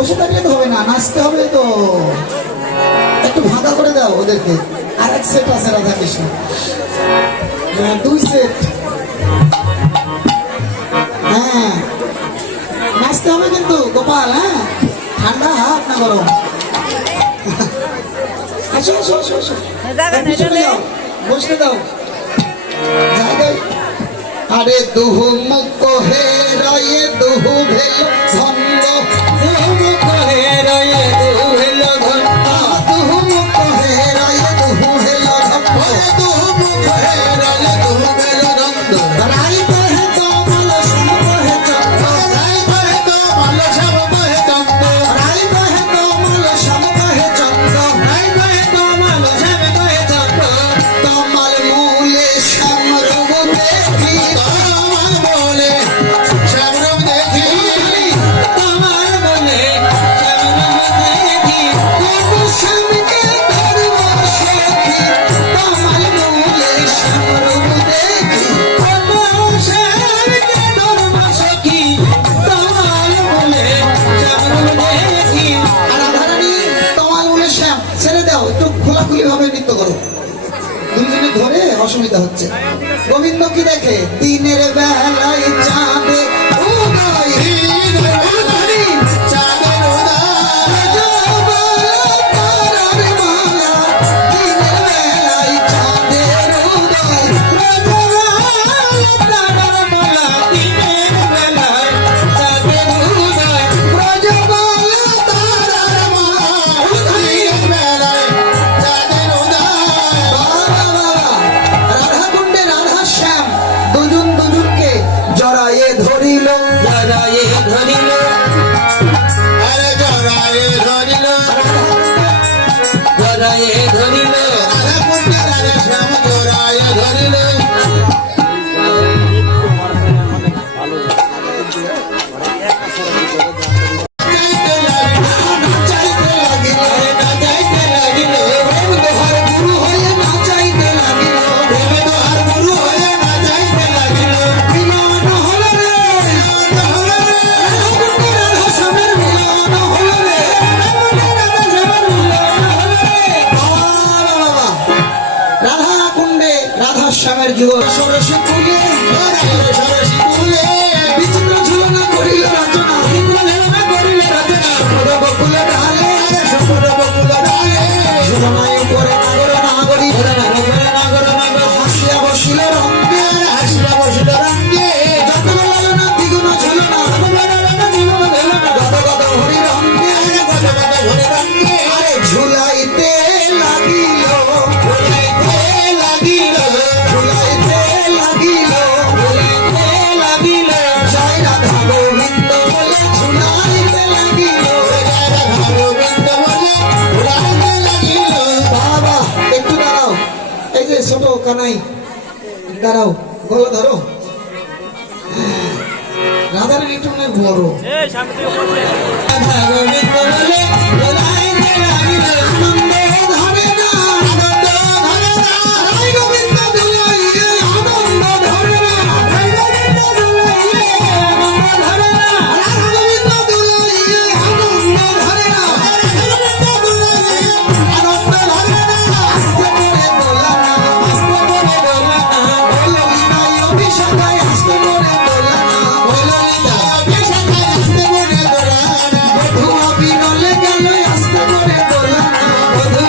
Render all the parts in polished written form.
বসে থাকলে তো হবে না, নাচতে হবে তো। একটু ভাগা করে দাও ওদেরকে। আর এক সেট আছে রাধা কৃষ্ণ, 2 সেট। হ্যাঁ নাচতে হবে কিন্তু গোপাল। হ্যাঁ ঠান্ডা হাত না গরম। আসো আসো আসো আসো, বসতে দাও জায়গায়। আরে দুহু মুখ হে রয়ে দুহু ভেল ভঙ্গ, দুহু মুখ হে রয়ে দুহু ভেল ভঙ্গ, দুহু মুখ হে রয়ে দুহু ভেল ভঙ্গ, দুহু মুখ হে রয়ে দুহু ভেল ভঙ্গ। রাই কহে তো মাল সম কহে চন্দ্র, রাই কহে তো মাল সম কহে চন্দ্র, রাই কহে তো মাল সম কহে চন্দ্র, রাই কহে তো মাল সম কহে চন্দ্র। তমাল মূলে শ্যামরূপ দেখি, তমাল মূলে শ্যামরূপ দেখি, তমাল মূলে শ্যামরূপ দেখি, তবু স্বামীকে ধরব সখী, তমাল মূলে শ্যামরূপ দেখি, তবু স্বামীকে ধরব সখী, তমাল মূলে শ্যামরূপ দেখি। আর রাধারানী তমাল মূলে শ্যাম ছেড়ে দাও, একটু খোলাখুলি ভাবে নৃত্য করো। দুজনে ধরে অসুবিধা হচ্ছে। গোবিন্দ কি দেখে? দিনের বেলায় চাঁদে উদয়, দিনের বেলায় চাঁদের উদয়, তারার মালা, দিনের বেলায় চাঁদের উদয়, তারার মালা, দিনের বেলায় চাঁদের উদয়, ব্রজবালা তারার মালা, দিনের বেলায় চাঁদের উদয়। রাধা কুণ্ডে রাধা শ্যাম দুজন দুজনকে জড়ায়ে ধরিল, জড়ায়ে ধরিল, আরে জড়ায়ে ধরিল, জড়ায়ে ধরিল, রাধা কুণ্ডে রাধা শ্যাম জড়ায়ে ধরিল। শ্যামের যুগল সরসী কুলে, সরসী কুলে বিচিত্র ঝুলনা করিল রচনা, করিল রচনা, সুপদ বকুল ঢালে, সুপদ বকুল ঢালে, ঝুলনায় উপরে নাগর নাগরী, নাগর নাগর হাসিয়া বসিল রঙ্গে, হাসিয়া বসিল রঙ্গে, যত লালনা দ্বিগুণ ঝুলনা, দ্বিগুণ ঝুলনা, গদ গদ হরি রঙ্গে, গদ গদ হরি রঙ্গে, আরে ঝুলাইতে লাগিল, ঝুলাইতে লাগিল, ঝুলাইতে লাগিল, ঝুলাইতে লাগিল, জয় রাধা গোবিন্দ বলে ঝুলাইতে লাগিল, জয় রাধা গোবিন্দ বলে ঝুলাইতে লাগিল। বাবা একটু দাঁড়াও, এই যে ছোট কানাই দাঁড়াও, গলা ধরো। রাধারানী একটু অনেক বড়। রাধা গোবিন্দ বলে ঝুলাইতে লাগিল, আনন্দ ধরে না, আনন্দ ধরে না, রাই গোবিন্দ দুলাইয়ে আনন্দ ধরে না, রাই গোবিন্দ দুলাইয়ে আনন্দ ধরে না, রাধা গোবিন্দ দুলাইয়ে আনন্দ ধরে না, রাধা গোবিন্দ দুলাইয়ে আনন্দ ধরে না। আস্তে করে দোলানা, আস্তে করে দোলানা, বললিনাই অভিষেকায় আস্তে করে দোলানা, বললিনাই অভিষেকায় আস্তে করে দোলানা, বধূ বিনলে গেল আস্তে করে দোলানা, বধূ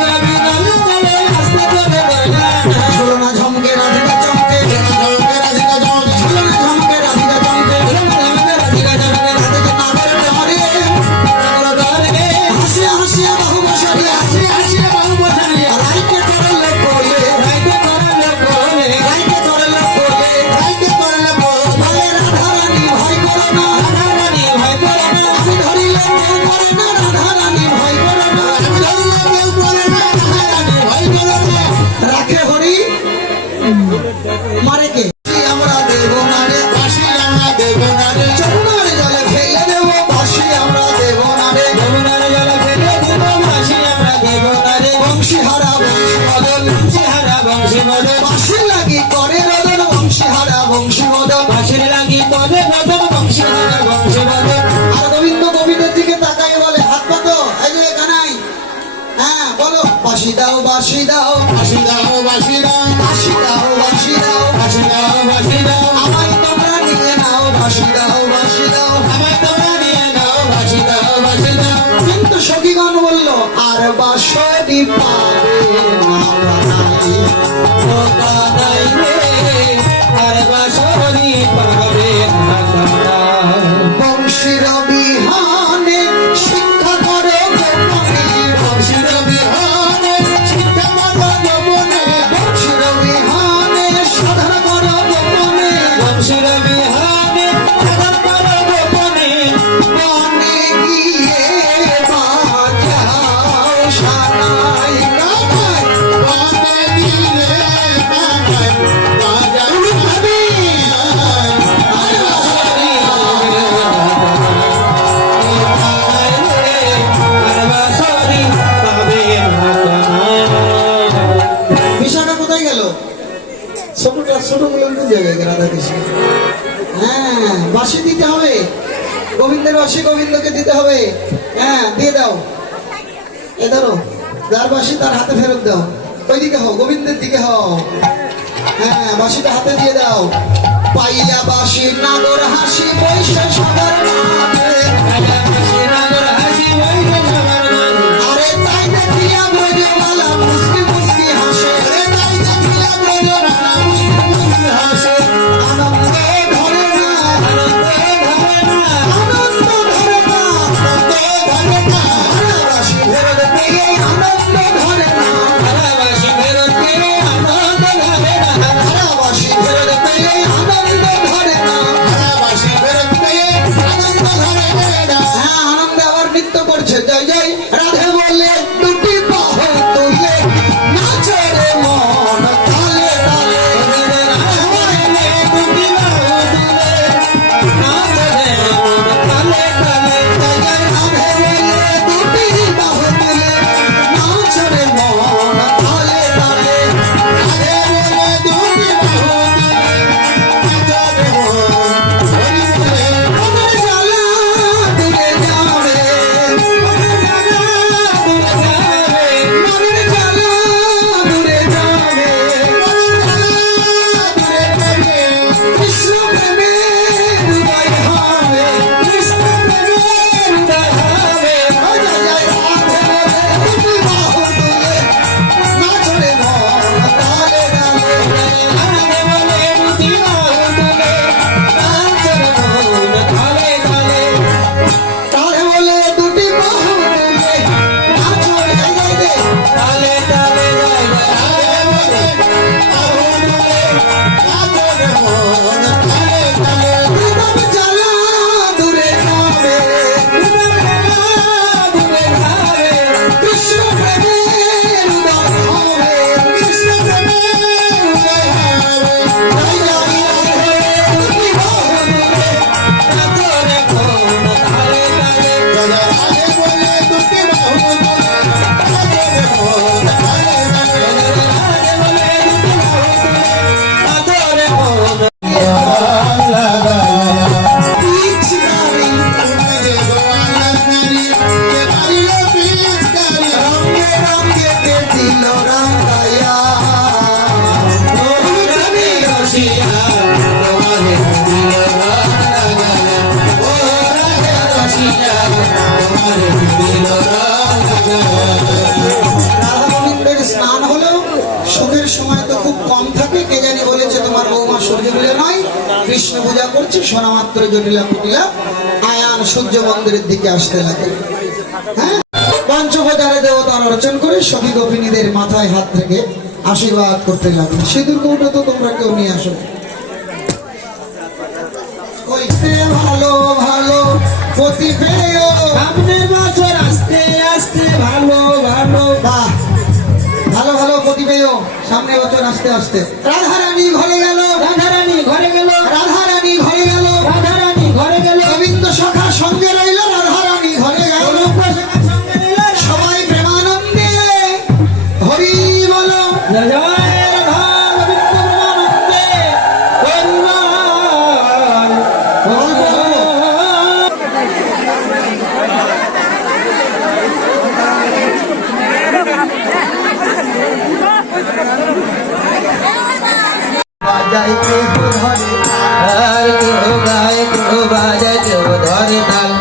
বাঁশি দাও বাঁশি দাও বাঁশি দাও বাঁশি দাও বাঁশি দাও বাঁশি দাও বাঁশি দাও বাঁশি দাও আমায় তোমরা নিয়ে নাও বাঁশি দাও বাঁশি দাও আমায় তোমরা নিয়ে নাও বাঁশি দাও বাঁশি দাও। কিন্তু সখীগণ বলল আর বাঁশরি পাবে না বানাই। ও কানাই রে আর বাঁশরি পাবে না কানাই। বংশীর বিহানে শিক্ষা করে গোপনে বংশীর বিহানে শিক্ষা করো যৌবনে। বংশীর বিহানে সাধন করো গোপনে বংশীর বিহানে সাধন করো গোপনে। বনে গিয়ে বাজাও সানাই গানাই। বনে গিয়ে কানাই বাজাও ভাবি আর বাঁশরি পাবে না কানাই রে আর বাঁশরি পাবে না কানাই। বিশাখা কোথায় গেল? ছোটটা ছোট বলে জায়গায় রাধা কৃষ্ণ। হ্যাঁ বাঁশি দিতে হবে, গোবিন্দের বাঁশি গোবিন্দকে দিতে হবে। হ্যাঁ দিয়ে দাও, এ ধরো যার বাঁশি তার হাতে ফেরত দাও। ওইদিকে হও, গোবিন্দের দিকে হও। হ্যাঁ বাঁশিটা হাতে দিয়ে দাও। পাইয়া বাঁশি নাগর হাসি বৈশা সাগর মাঝে। আরে তাই দেখিয়া ব্রজবালা মুস্কি মুস্কি হাসে। আনন্দে ধরে না, আনন্দ ধরে না, বাঁশি ফেরত পেয়ে আনন্দ ধরে না, বাঁশি ফেরত পেয়ে আনন্দ ধরে না। হ্যাঁ আনন্দে আবার নৃত্য করছে। জয় জয় রাধে বলে দুটি বাহু তুলে নাচে রে মন তালে তালে। রাধে বলে দুটি বাহু তুলে নাচে রে মন তালে তালে। মনের জ্বালা দূরে যাবে, মনের জ্বালা দূরে যাবে। কৃষ্ণ প্রেমে হৃদয় হবে, কৃষ্ণ প্রেমে হৃদয় হবে। জয় জয় রাধে বলে দুটি বাহু তুলে নাচে রে মন তালে তালে। রাধে বলে দুটি বাহু তুলে নাচো রে জয় জয়। হৃদয় জ্বালা দূরে যাবে, কৃষ্ণ প্রেমে হৃদয় হবে। জয় জয় রাধে দুটি বাহু তুলে পিচকারি রঙে রঙে কে দিল রাঙ্গায়া। রাধা গোবিন্দের স্নান হলেও সুখের সময় তো খুব কম থাকে। কে জানি বলেছে তোমার বৌমা সূর্য বলে নয়, কৃষ্ণ পূজা করছে, শোনা মাত্র জটিলা কুটিলা আয়ান সূর্য মন্দিরের দিকে আসতে লাগে। হ্যাঁ পঞ্চবাজারে দেবতার অর্চন করে সখী গোপিনীদের মাথায় হাত থেকে আশীর্বাদ করতে লাগে। সিঁদুর কৌটো তো তোমরা কেউ নিয়ে আসো। কইতে ভালো ভালো পতি পেয়। সামনের বছর আস্তে আস্তে ভালো ভালো বাহ, ভালো ভালো পতি পেয়। সামনে বছর আস্তে আস্তে। রাধারানী ঘরে গেল, রাধারানী ঘরে গেল, রাধারানী ঘরে গেল, রাধারানী ঘরে গেল, গোবিন্দ সখা সঙ্গে রইল, রাধারানী ঘরে গেল। সঙ্গে নিল। সবাই প্রেমানন্দে হরি বলো। জয় জয় রাধা গোবিন্দ প্রেমানন্দে হরিবল। বল, বল, বল। বাজায় কেহ ধরে আর কেউ গায় কেউ বাজায় কেউ ধরে তাল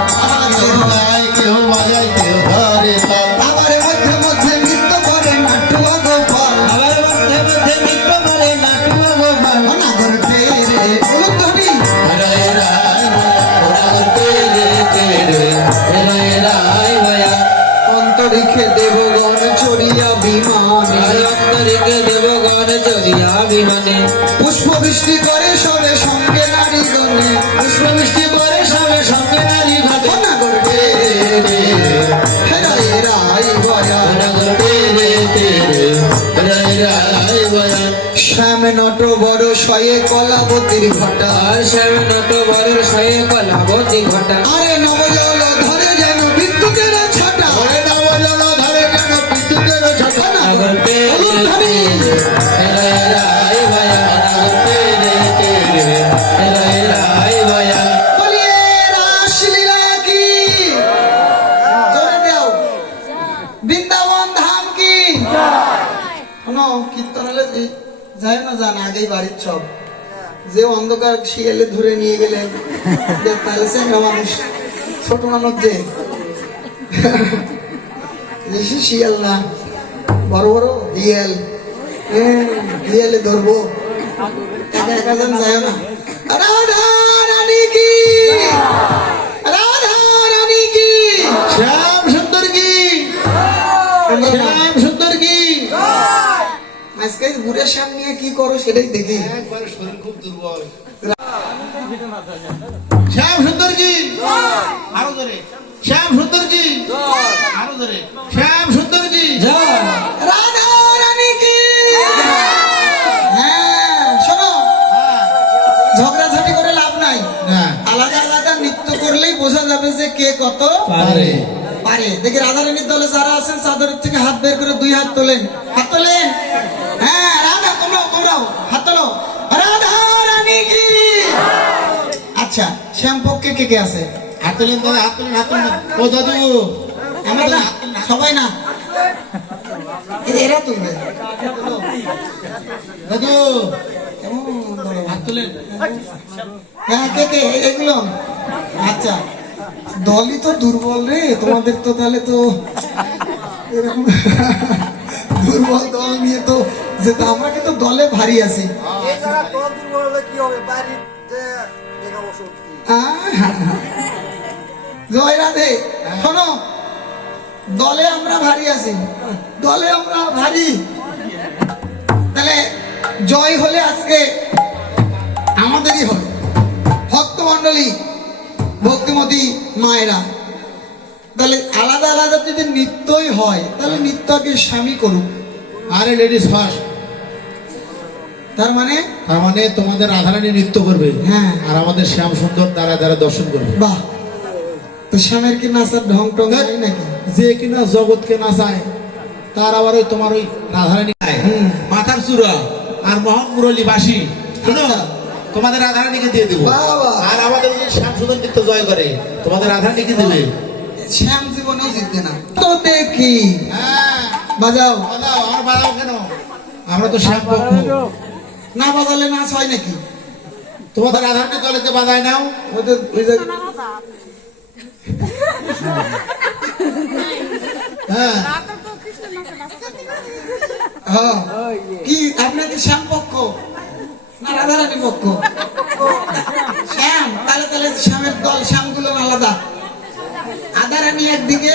কেউ গায় কেউ বাজায় কেউ ধরে তাল আবার মধ্যে মধ্যে নৃত্য করে নাটুয়া গোপাল আবার মধ্যে মধ্যে নৃত্য করে নাটুয়া গোপাল নাগর পেরে উলুধ্বনি রায় রায় রায় তেরে তেরে রায় রায় ভয়া অন্তরিক্ষে দেবগণ চড়িয়া বিমানে অন্তরিকে দেবগণ চরিয়া বিমানে পুষ্প বৃষ্টি করে সবে সঙ্গে নারীগণে পুষ্প বৃষ্টি করে সবে সঙ্গে নারী ঘটে নাগর পেরে রায় রায় বয়া নগর তেরে তেরে রায় রায় ভয়া শ্যাম নট বড় শয়ে কলাবতীর ঘটা আর শ্যাম নট বরের শয়ে কলাবতী ঘটা আরে নবজল ধরে যেন বিদ্যুতের ছাটা ধরে নবজল ধরে কেন বিদ্যুতের ঝটা নগর তেরে তেরে রায় রায় ভয়া নগর তেরে তেরে রায় রায় ভয়া বলিয়ে রাসলীলা কি জোরে দাও বৃন্দাবন ধাম কি শোনো কীর্তন হলে যায় না জান আগেই বাড়ির সব যে অন্ধকার শিয়ালে ধরে নিয়ে গেলে তাহলে স্যাংরা মানুষ ছোট মানুষ যে বেশি শিয়াল না বড় বড় হিয়াল হিয়ালে ধরবো একা একা যেন যায় না রাধা রানী কি রাধা রানী কি শ্যাম সুন্দর কি শ্যাম সুন্দর কি আজকে বুড়ের সামনে কি করো সেটাই দেখি একবার শরীর খুব দুর্বল শ্যাম সুন্দর কি আরো ধরে শ্যাম সুন্দর কি আরো ধরে শ্যাম সুন্দর কি জয় রাধা রানী কি হ্যাঁ শোনো ঝগড়াঝাটি করে লাভ নাই না আলাদা আলাদা নৃত্য করলেই বোঝা যাবে যে কে কত পারে পারে দেখি রাধারানীর দলে যারা আছেন চাদরের থেকে হাত বের করে দুই হাত তোলেন হাত তোলেন হ্যাঁ রাধা তোমরাও হাত তোলো রাধা রানী কি আচ্ছা শ্যামপক্ষে কে কে আছে হাত তুলেন দাদা হাত তুলেন হাত তুলেন ও দাদু আমরা না সবাই না এরা তুলবে দাদু কেমন বলো? হাত তুলেন হ্যাঁ কে কে এগুলো আচ্ছা দলই তো দুর্বল রে তোমাদের তো তাহলে তো এরকম দুর্বল দল নিয়ে তো যেটা আমরা কিন্তু দলে ভারী আছি এছাড়া দল দুর্বল হলে কি হবে বাড়ির যে দেখাবো শক্তি জয় রাধে শোনো দলে আমরা ভারী আছি দলে আমরা ভারী তাহলে জয় হলে আজকে আমাদেরই হবে ভক্তমণ্ডলী ভক্তিমতী মায়েরা তাহলে আলাদা আলাদা যদি নৃত্যই হয় তাহলে নৃত্যকে স্বামী করুক আরে লেডিস ফার্স্ট তার মানে তার মানে তোমাদের রাধারানী নৃত্য করবে হ্যাঁ। আর আমাদের শ্যাম সুন্দর দ্বারা দ্বারা দর্শন করবে বাহ তো শ্যামের কি নাচার ঢং টং নাই নাকি যে কিনা জগৎকে নাচায় তার আবার ওই তোমার ওই রাধারানী গায়। মাথার চূড়া আর মোহন মুরলী বাসি শুনো আচ্ছা। তোমাদের রাধারানীকে দিয়ে দেবো বাহ, বাহ। আর আমাদের যে শ্যাম সুন্দর নৃত্য জয় করে তোমাদের রাধারানীকে দেবে শ্যাম জীবনেও জিতবে না তো দেখি হ্যাঁ বাজাও বাজাও আর বাজাও কেন আমরা তো শ্যাম পক্ষ না বাজালে নাচ হয় নাকি তোমাদের রাধারানী দলেতে বাজায় নাও ওই যে হ্যাঁ হ্যাঁ কি আপনার কি শ্যাম পক্ষ না রাধারানী পক্ষ শ্যাম তাহলে তাহলে শ্যামের দল শ্যামগুলো আলাদা আধারানী একদিকে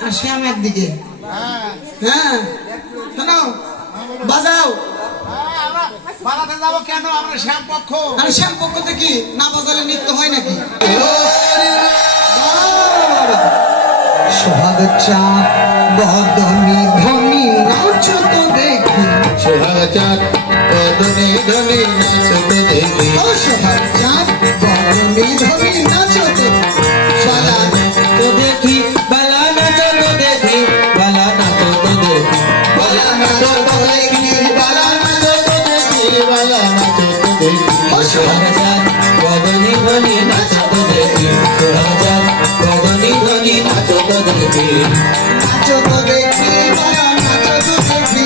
আর শ্যাম একদিকে হ্যাঁ হ্যাঁ শোনো বাজাও আমরা বাজাতে যাবো কেন আমরা শ্যাম পক্ষ আর শ্যাম পক্ষতে কি না বাজালে নৃত্য হয় নাকি সোহাগ চাঁদ বদনি ধনি নাচো তো দেখি সোহাগ চাঁদ বদনে ধনে নাচতে দেখি ও সোহাগ চাঁদ বদনি ধনি নাচো তো সারা তো দেখি বালা নাচ তো দেখি বালা নাচ তো দেখি বলা নাচো তো দেখি বলা নাচো তো দেখি বালা নাচতে দেখি ও সোহাগ সোহাগ বদনি ধনি নাচ তো দেখি সোহাগ বদনি ধনি নাচ তো দেখি নাচো তো দেখি বলা নাচো তো দেখি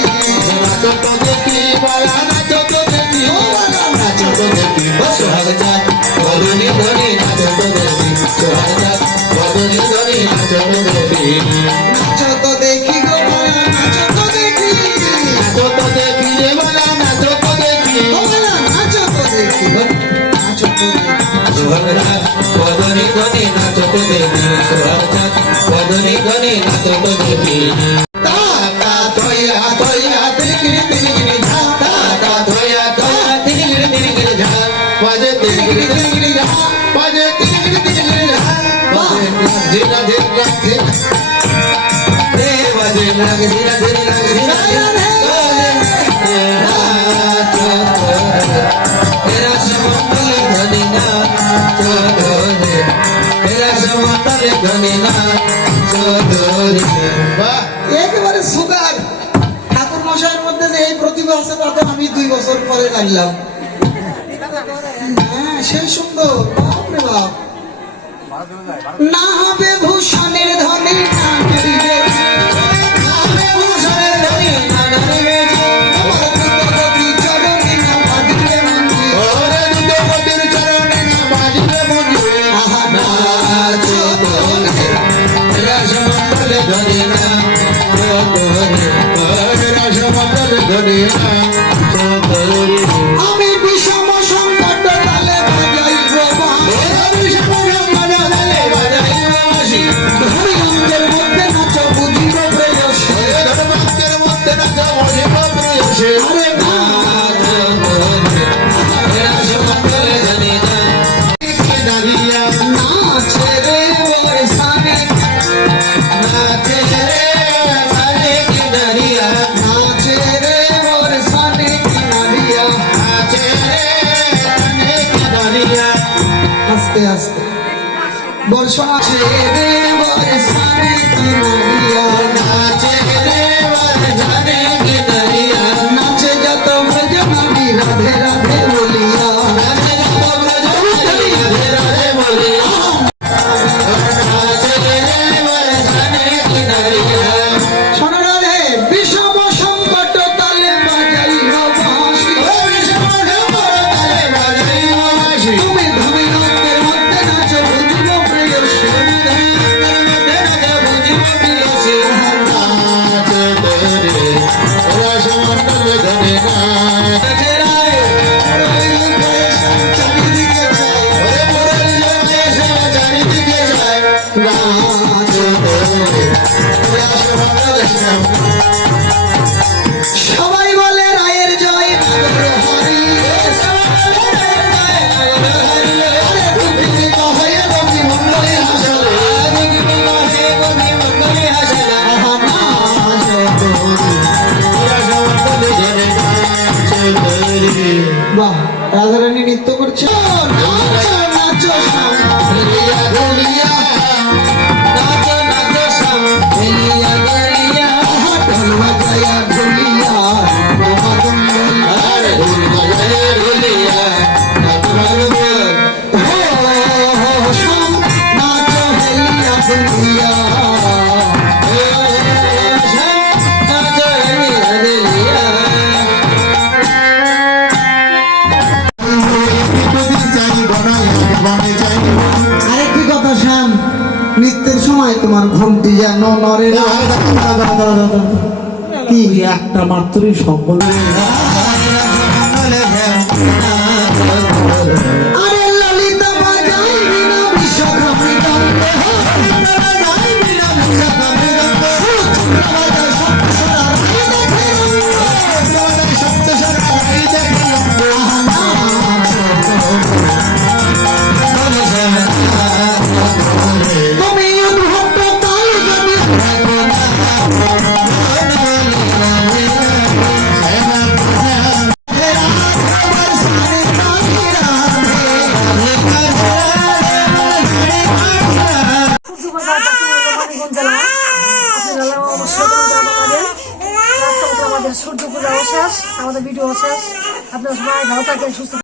নাচতে দেখি বালা নাচতে দেখি ও তো দেখি সুরচাঁদ বদনে গনে নাচ তো দেখি টাকা তোয়া তোয়া তিরিগিরি তিরিগিরি ঝা টাকা ধোয়া ধোয়া তিরিগিরি তিরিগিরি ঝা বাজে তিরিগিরি তিরিগিরি ঝা বাজে তিরিগিরি তিরিগিরি ঝা বাজে ধীরা ধীরা ধীরা রে বাজে লাগ ধীরা ধীরা লাগ ধীরা तेरा समतल धनी ना चोदोरे तेरा समतल धनी ना चोदोरे বাহ একেবারে সুগার ঠাকুর মশাইয়ের মধ্যে যে এই প্রতিভা আছে তাতে আমি 2 বছর পরে জানলাম হ্যাঁ সেই সুন্দর বাপরে বাপ না হবে ভূষণের ধনী না করিবে आमे भूषण धनी ना नरिवे আমার দুর্গতি চরণে না ভাবিলে মন্দির ओरे दुतो कोटिर चरणे ना बाजिले मुझे আহা ना चोदोरे तेरा समतल धनी ना चोदोरे तेरा समतल धनी ना चोदोरे আমি বিষম সংকট তালে বাজাইব বাঁশি ভূমিকম্পের মধ্যে নাচ বুঝিব প্রেয়সী আরে না নাচে রে বরসানে নাচে রে বরসানে কিনারিয়া আস্তে আস্তে বর্ষা আছে রে বরসানে কিনারিয়া নাচে যত ভজনানি রাধে রাধে বলিয়া শোনো রে বিষম সংকট তালে বাজাইব বাঁশি তুমি ভূমিকম্পের মধ্যে নাচ বুঝিব প্রেয়সী চারিদিকে সবাই বলে রায়ের জয় নাগর হরি আরে দুঃখিত হয়ে রবি মন্ডলে হাসলে আহা নাচ করি। বাহ রাধারানী নৃত্য করছে নাচো নাচো আহা ঢোল বাজায়া ঢুলিয়া মহাদঙ্গল হো শাম নাচো হেলিয়া ঢুলিয়া আরেকটি কথা শাম নৃত্যের সময় তোমার ঘুমটি যেন নরে না কি একটা মাত্রই সম্বল আরে ললিতা বাজাই বিনা বিশ্বকর্মিদণ্ড তুমি অনুভব তাল যদি আমাদের সূর্য পূজা শেষ, আমাদের ভিডিও শেষ। আপনারা সবাই ভালো থাকেন, সুস্থ